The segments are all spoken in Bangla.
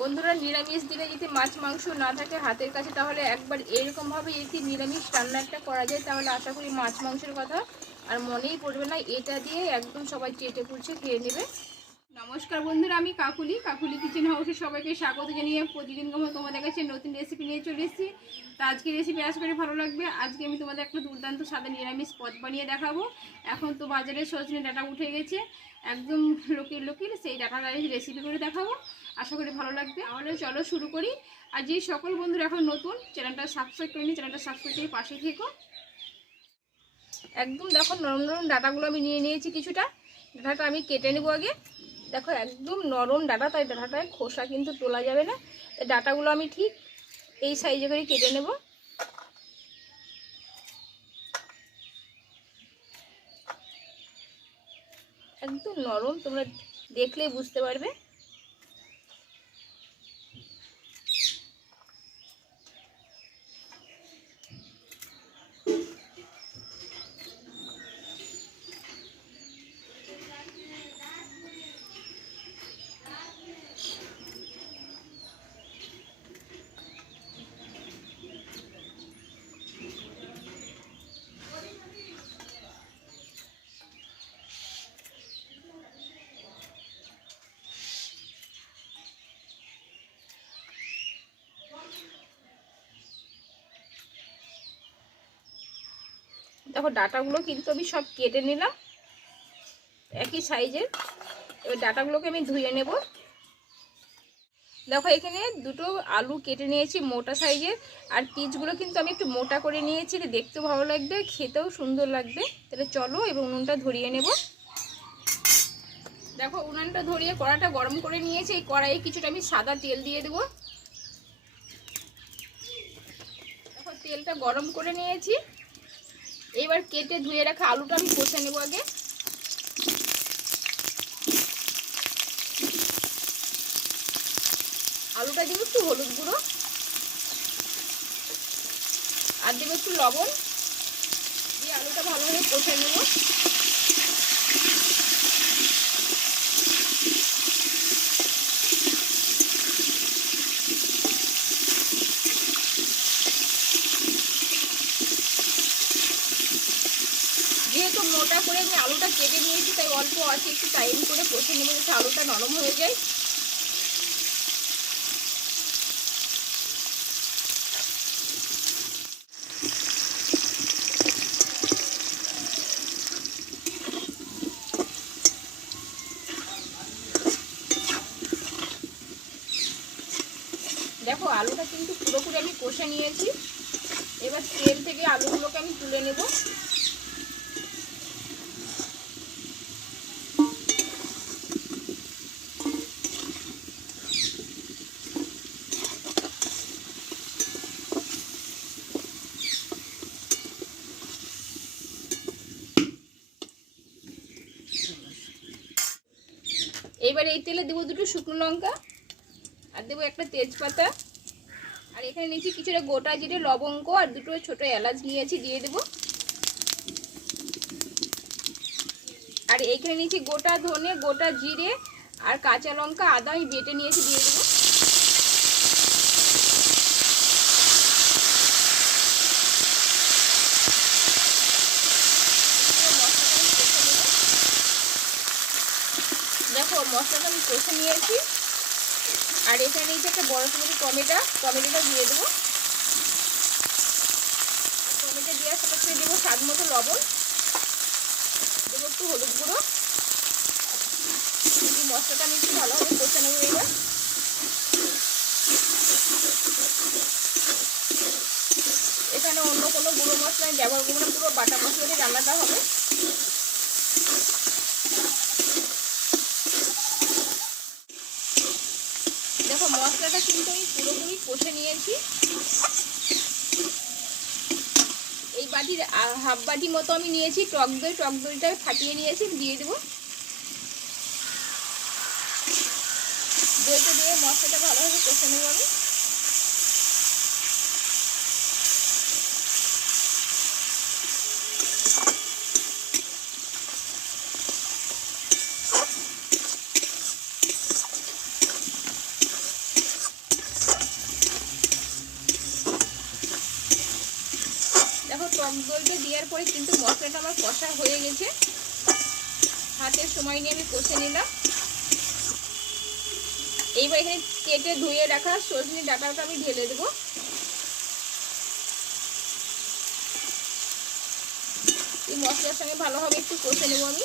বন্ধুরা নিরামিষ দিনে যদি মাছ, মাংস না থাকে হাতের কাছে, তাহলে একবার এরকমভাবে যদি নিরামিষ রান্না একটা করা যায়, তাহলে আশা করি মাছ, মাংসের কথা আর মনেই পড়বে না। এটা দিয়ে একদম সবাই চেটে পুড়ছে খেয়ে নেবে। নমস্কার বন্ধুরা, আমি কাকুলি। কাকুলি কিচেন হাউসে সবাইকে স্বাগত জানিয়ে প্রতিদিন তোমাদের কাছে নতুন রেসিপি নিয়ে চলে এসেছি। তো আজকে রেসিপি আশা করি ভালো লাগবে। আজকে আমি তোমাদের একটা দুর্দান্ত সাদা নিরামিষ পদ বানিয়ে দেখাবো। এখন তো বাজারে সজনে ডাটা উঠে গেছে। একদম লোকের লোকের সেই ডাটাটা রেসিপি করে দেখাবো। আশা করি ভালো লাগবে। তাহলে চলো শুরু করি। আর যে সকল বন্ধুরা এখন নতুন, চ্যানেলটা সাবস্ক্রাইব করিনি, চ্যানেলটা সাবস্ক্রাইব করে পাশে থেকো। একদম দেখো নরম নরম ডাটাগুলো আমি নিয়ে নিয়েছি কিছুটা। ডাটাটা আমি কেটে নেব আগে। দেখো একদম নরম ডাটা, তাই ডাটাটায় খোসা কিন্তু তোলা যাবে না। ডাটাগুলো আমি ঠিক এই সাইজে করে কেটে নেব। একদম নরম, তোমরা দেখলেই বুঝতে পারবে। দেখো, ডাটাগুলো কিন্তু আমি সব কেটে নিলাম। একই সাইজের। এবার ডাটাগুলোকে আমি ধুয়ে নেব। দেখো, এখানে দুটো আলু কেটে নিয়েছি মোটা সাইজের। আর পিচগুলো কিন্তু আমি একটু মোটা করে নিয়েছি। দেখতেও ভালো লাগবে, খেতেও সুন্দর লাগবে। তাহলে চলো এবং উনুনটা ধরিয়ে নেব। দেখো, উনানটা ধরিয়ে কড়াটা গরম করে নিয়েছি। এই কড়াইয়ে কিছুটা আমি সাদা তেল দিয়ে দেবো। দেখো, তেলটা গরম করে নিয়েছি। এবার কেটে ধুয়ে রাখা আলুটা আমি কষে নেব আগে। আলুটা দিব একটু হলুদ গুঁড়ো আর দেবো একটু লবণ। দিয়ে আলুটা ভালোভাবে কষে নেব যেহেতু মোটা করে আমি আলুটা কেটে নিয়েছি, তাই অল্প আছে, একটু টাইম করে কষে নেব যাতে আলুটা নরম হয়ে যায়। দেখো, আলুটা কিন্তু পুরোপুরি আমি কষে নিয়েছি। এবার তেল থেকে আলুগুলোকে আমি তুলে নেব। এইবার এই তেলে দেবো দুটো শুকনো লঙ্কা আর দেবো একটা তেজপাতা। আর এখানে নিয়েছি কিছুটা গোটা জিরে, লবঙ্গ আর দুটো ছোট এলাচ নিয়েছি, দিয়ে দেবো। আর এইখানে নিয়েছি গোটা ধনে, গোটা জিরে আর কাঁচা লঙ্কা, আদা আমি বেটে নিয়েছি, দিয়ে দেবো দেখো মশলাটা আমি কষে নিয়েছি। আর এখানে নিয়েছি একটা বড় টমেটো টমেটো, টমেটোটা দিয়ে দেবো। টমেটো দেওয়ার সাথে সাথে দেবো স্বাদ মতো লবণ। দেবো একটু হলুদ গুঁড়ো। এই মশলাটা আমি একটু ভালোভাবে কষে নেব এবার। এখানে অন্য কোনো গুঁড়ো মশলা আমি ব্যবহার করব না, পুরো বাটা মশলা দিয়ে রান্নাটা হবে। দেখো, মশলাটা কিন্তু আমি পুরোপুরি কষে নিয়েছি। এই বাটির হাফ বাটি মতো আমি নিয়েছি। টক দই, টক দইটা ফাটিয়ে নিয়েছি দিয়ে দেবো। দইটা দিয়ে মশলাটা ভালোভাবে কষে নেব আমি। দেওয়ার পরে কিন্তু মশলাটা আমার কষা হয়ে গেছে। হাতের সময় নিয়ে আমি কষে নিলাম। এইবার এখানে কেটে ধুয়ে রাখা সজনি ডাটাটা আমি ঢেলে দেবো। এই মশলার সঙ্গে ভালোভাবে একটু কষে নেব আমি।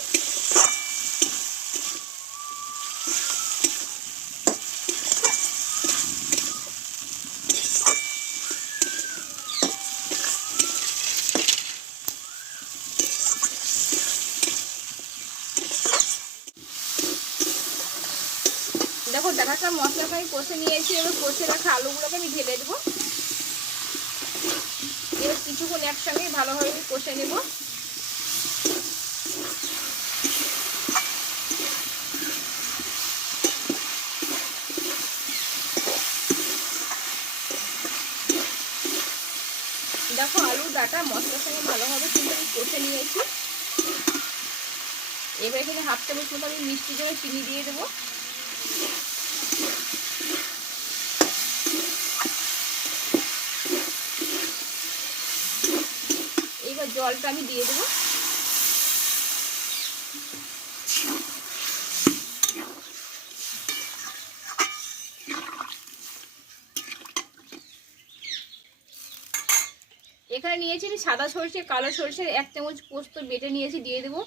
ডাটাটা মশলাটা আমি কষে নিয়েছি, এবার কষে রাখা আলুগুলোকে আমি ঢেলে দেবো। এবার কিছুক্ষণ একসঙ্গে ভালোভাবে আমি কষে নেব। দেখো আলু ডাটা মশলার সঙ্গে ভালোভাবে কিন্তু আমি কষে নিয়েছি। এবার এখানে হাফ চামচ মতো আমি মিষ্টির জন্য চিনি দিয়ে দেবো এইবার জলটা আমি দিয়ে দেবো। এখানে নিয়েছি আমি সাদা সরষে, কালো সরষের এক চামচ পোস্ত বেটে নিয়েছি, দিয়ে দেবো।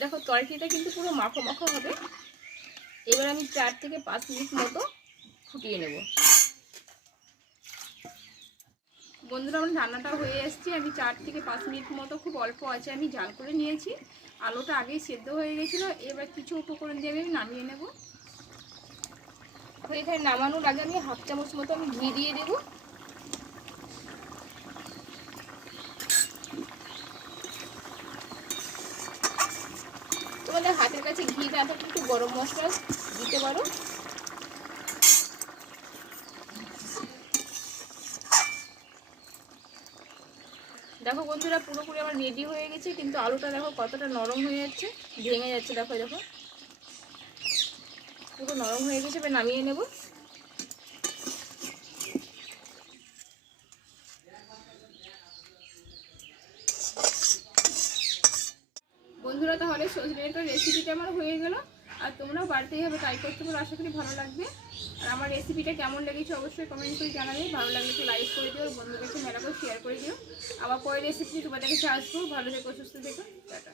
দেখো, তরকারিটা কিন্তু পুরো মাখো মাখো হবে। এবার আমি চার থেকে পাঁচ মিনিট মতো ফুটিয়ে নেব। বন্ধুরা, আমার রান্নাটা হয়ে এসছে। আমি চার থেকে পাঁচ মিনিট মতো খুব অল্প আছে, আমি জাল করে নিয়েছি। আলুটা আগেই সেদ্ধ হয়ে গেছিল, এবার কিছু উপকরণ দিয়ে আমি নামিয়ে নেব। এখানে নামানোর আগে আমি হাফ চামচ মতো আমি ঘি দিয়ে দেবো। তোমাদের হাতের কাছে ঘি না থাকলে একটু গরম মশলা দিতে পারো। দেখো বন্ধুরা, পুরোপুরি আমার রেডি হয়ে গেছে, কিন্তু আলুটা দেখো কতটা নরম হয়ে যাচ্ছে, ভেঙে যাচ্ছে, দেখো দেখো। পুরো নরম হয়ে গেছে, এবার নামিয়ে নেব। বন্ধুরা, তাহলে একটা রেসিপিটা আমার হয়ে গেল। আর তোমরাও বাড়তেই হবে ট্রাই করতে পারো, আশা করি ভালো লাগবে। আর আমার রেসিপিটা কেমন লেগেছে অবশ্যই কমেন্ট করে জানাবে। ভালো লাগলে একটু লাইক করে দিও, বন্ধুদের কাছে মেলা করে শেয়ার করে দিও। আবার পরে রেসিপি তোমাদের কাছে আসব। ভালো থেকো, সুস্থ থেকো। টাটা।